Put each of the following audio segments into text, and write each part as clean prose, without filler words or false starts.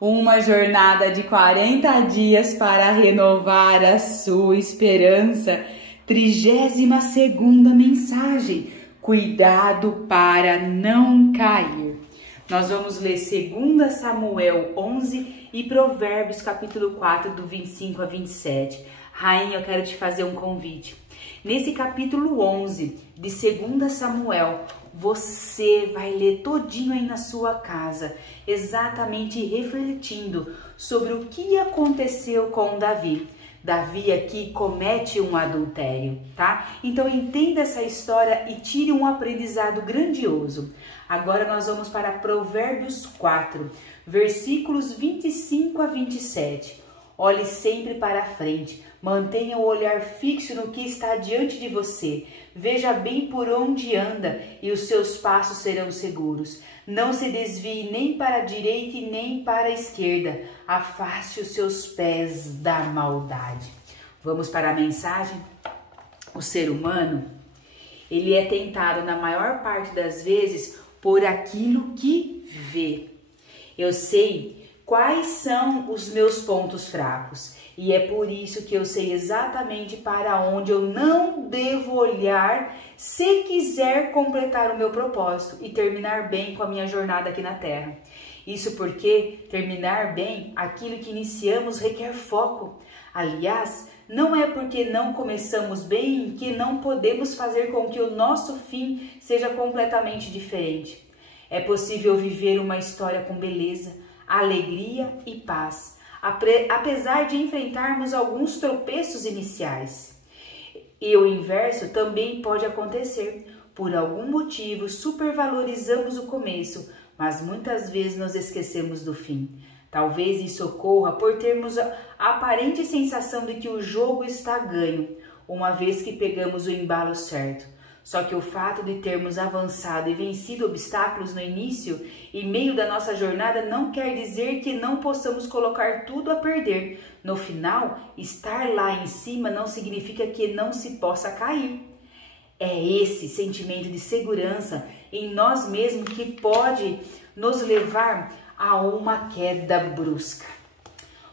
Uma jornada de 40 dias para renovar a sua esperança. 32ª mensagem. Cuidado para não cair. Nós vamos ler 2 Samuel 11 e Provérbios capítulo 4, do 25 a 27. Rainha, eu quero te fazer um convite. Nesse capítulo 11 de 2 Samuel, você vai ler todinho aí na sua casa, exatamente refletindo sobre o que aconteceu com Davi. Davi aqui comete um adultério, tá? Então entenda essa história e tire um aprendizado grandioso. Agora nós vamos para Provérbios 4, versículos 25 a 27. Olhe sempre para frente, mantenha o olhar fixo no que está diante de você. Veja bem por onde anda e os seus passos serão seguros. Não se desvie nem para a direita e nem para a esquerda. Afaste os seus pés da maldade. Vamos para a mensagem? O ser humano, ele é tentado na maior parte das vezes por aquilo que vê. Eu sei quais são os meus pontos fracos e é por isso que eu sei exatamente para onde eu não devo olhar se quiser completar o meu propósito e terminar bem com a minha jornada aqui na Terra. Isso porque terminar bem aquilo que iniciamos requer foco. Aliás, não é porque não começamos bem que não podemos fazer com que o nosso fim seja completamente diferente. É possível viver uma história com beleza, alegria e paz, apesar de enfrentarmos alguns tropeços iniciais. E o inverso também pode acontecer. Por algum motivo, supervalorizamos o começo, mas muitas vezes nos esquecemos do fim. Talvez isso ocorra por termos a aparente sensação de que o jogo está ganho, uma vez que pegamos o embalo certo. Só que o fato de termos avançado e vencido obstáculos no início e meio da nossa jornada não quer dizer que não possamos colocar tudo a perder. No final, estar lá em cima não significa que não se possa cair. É esse sentimento de segurança em nós mesmos que pode nos levar a uma queda brusca.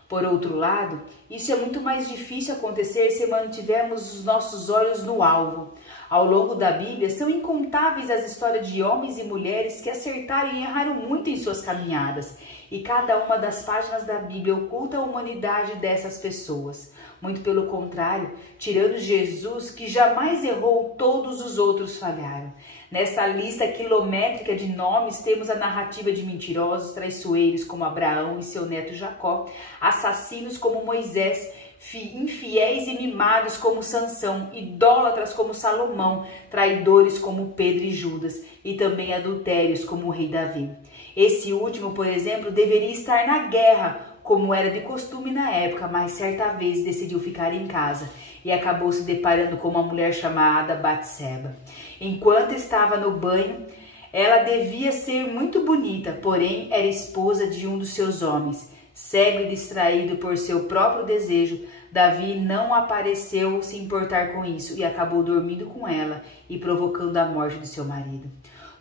Por outro lado, isso é muito mais difícil acontecer se mantivermos os nossos olhos no alvo. Ao longo da Bíblia, são incontáveis as histórias de homens e mulheres que acertaram e erraram muito em suas caminhadas. E cada uma das páginas da Bíblia oculta a humanidade dessas pessoas. Muito pelo contrário, tirando Jesus, que jamais errou, todos os outros falharam. Nessa lista quilométrica de nomes, temos a narrativa de mentirosos, traiçoeiros como Abraão e seu neto Jacó, assassinos como Moisés, infiéis e mimados como Sansão, idólatras como Salomão, traidores como Pedro e Judas e também adultérios como o rei Davi. Esse último, por exemplo, deveria estar na guerra, como era de costume na época, mas certa vez decidiu ficar em casa e acabou se deparando com uma mulher chamada Batseba. Enquanto estava no banho, ela devia ser muito bonita, porém era esposa de um dos seus homens. Cego e distraído por seu próprio desejo, Davi não pareceu se importar com isso e acabou dormindo com ela e provocando a morte de seu marido.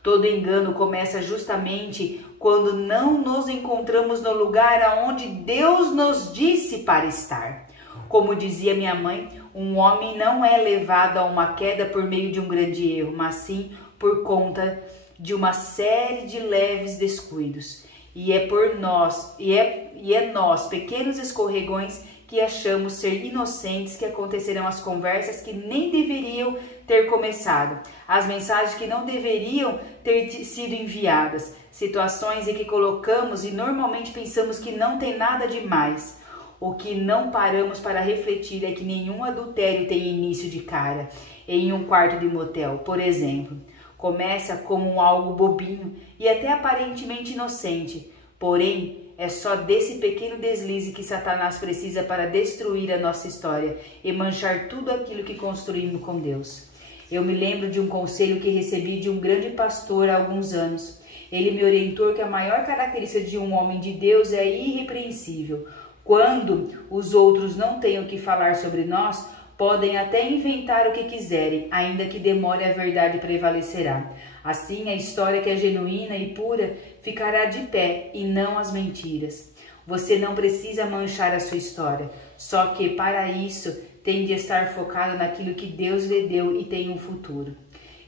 Todo engano começa justamente quando não nos encontramos no lugar aonde Deus nos disse para estar. Como dizia minha mãe, um homem não é levado a uma queda por meio de um grande erro, mas sim por conta de uma série de leves descuidos. E é nós, pequenos escorregões, que achamos ser inocentes, que acontecerão as conversas que nem deveriam ter começado, as mensagens que não deveriam ter sido enviadas, situações em que colocamos e normalmente pensamos que não tem nada de mais. O que não paramos para refletir é que nenhum adultério tem início de cara em um quarto de motel, por exemplo. Começa como algo bobinho e até aparentemente inocente, porém é só desse pequeno deslize que Satanás precisa para destruir a nossa história e manchar tudo aquilo que construímos com Deus. Eu me lembro de um conselho que recebi de um grande pastor há alguns anos. Ele me orientou que a maior característica de um homem de Deus é irrepreensível. Quando os outros não têm o que falar sobre nós, podem até inventar o que quiserem, ainda que demore, a verdade prevalecerá. Assim, a história que é genuína e pura ficará de pé e não as mentiras. Você não precisa manchar a sua história, só que para isso tem de estar focado naquilo que Deus lhe deu e tem um futuro.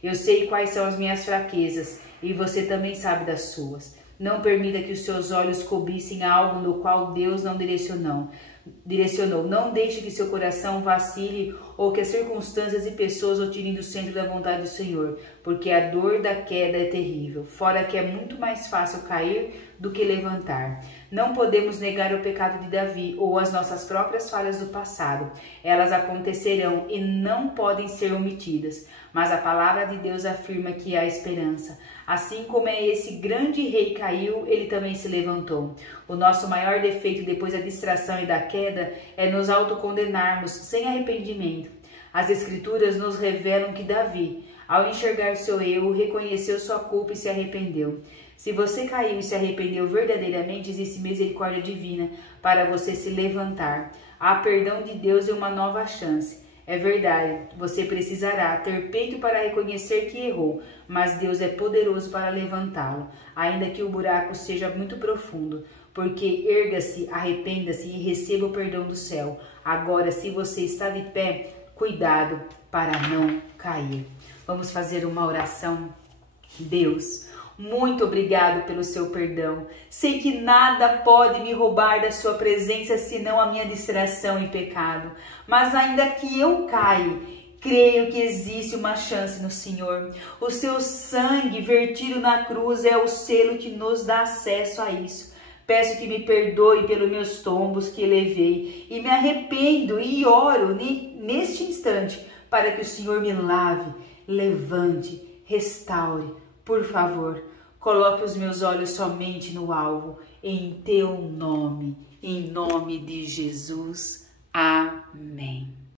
Eu sei quais são as minhas fraquezas e você também sabe das suas. Não permita que os seus olhos cobiçem algo no qual Deus não direcionou. Não deixe que seu coração vacile ou que as circunstâncias e pessoas o tirem do centro da vontade do Senhor, porque a dor da queda é terrível, fora que é muito mais fácil cair do que levantar. Não podemos negar o pecado de Davi ou as nossas próprias falhas do passado. Elas acontecerão e não podem ser omitidas, mas a palavra de Deus afirma que há esperança. Assim como esse grande rei caiu, ele também se levantou. O nosso maior defeito depois da distração e da queda é nos autocondenarmos sem arrependimento. As Escrituras nos revelam que Davi, ao enxergar seu erro, reconheceu sua culpa e se arrependeu. Se você caiu e se arrependeu verdadeiramente, existe misericórdia divina para você se levantar. Há perdão de Deus e uma nova chance. É verdade, você precisará ter peito para reconhecer que errou, mas Deus é poderoso para levantá-lo, ainda que o buraco seja muito profundo, porque erga-se, arrependa-se e receba o perdão do céu. Agora, se você está de pé, cuidado para não cair. Vamos fazer uma oração. Deus, muito obrigado pelo seu perdão. Sei que nada pode me roubar da sua presença senão a minha distração e pecado. Mas ainda que eu caia, creio que existe uma chance no Senhor. O seu sangue vertido na cruz é o selo que nos dá acesso a isso. Peço que me perdoe pelos meus tombos que levei e me arrependo e oro neste instante para que o Senhor me lave, levante, restaure. Por favor, coloque os meus olhos somente no alvo, em teu nome, em nome de Jesus. Amém.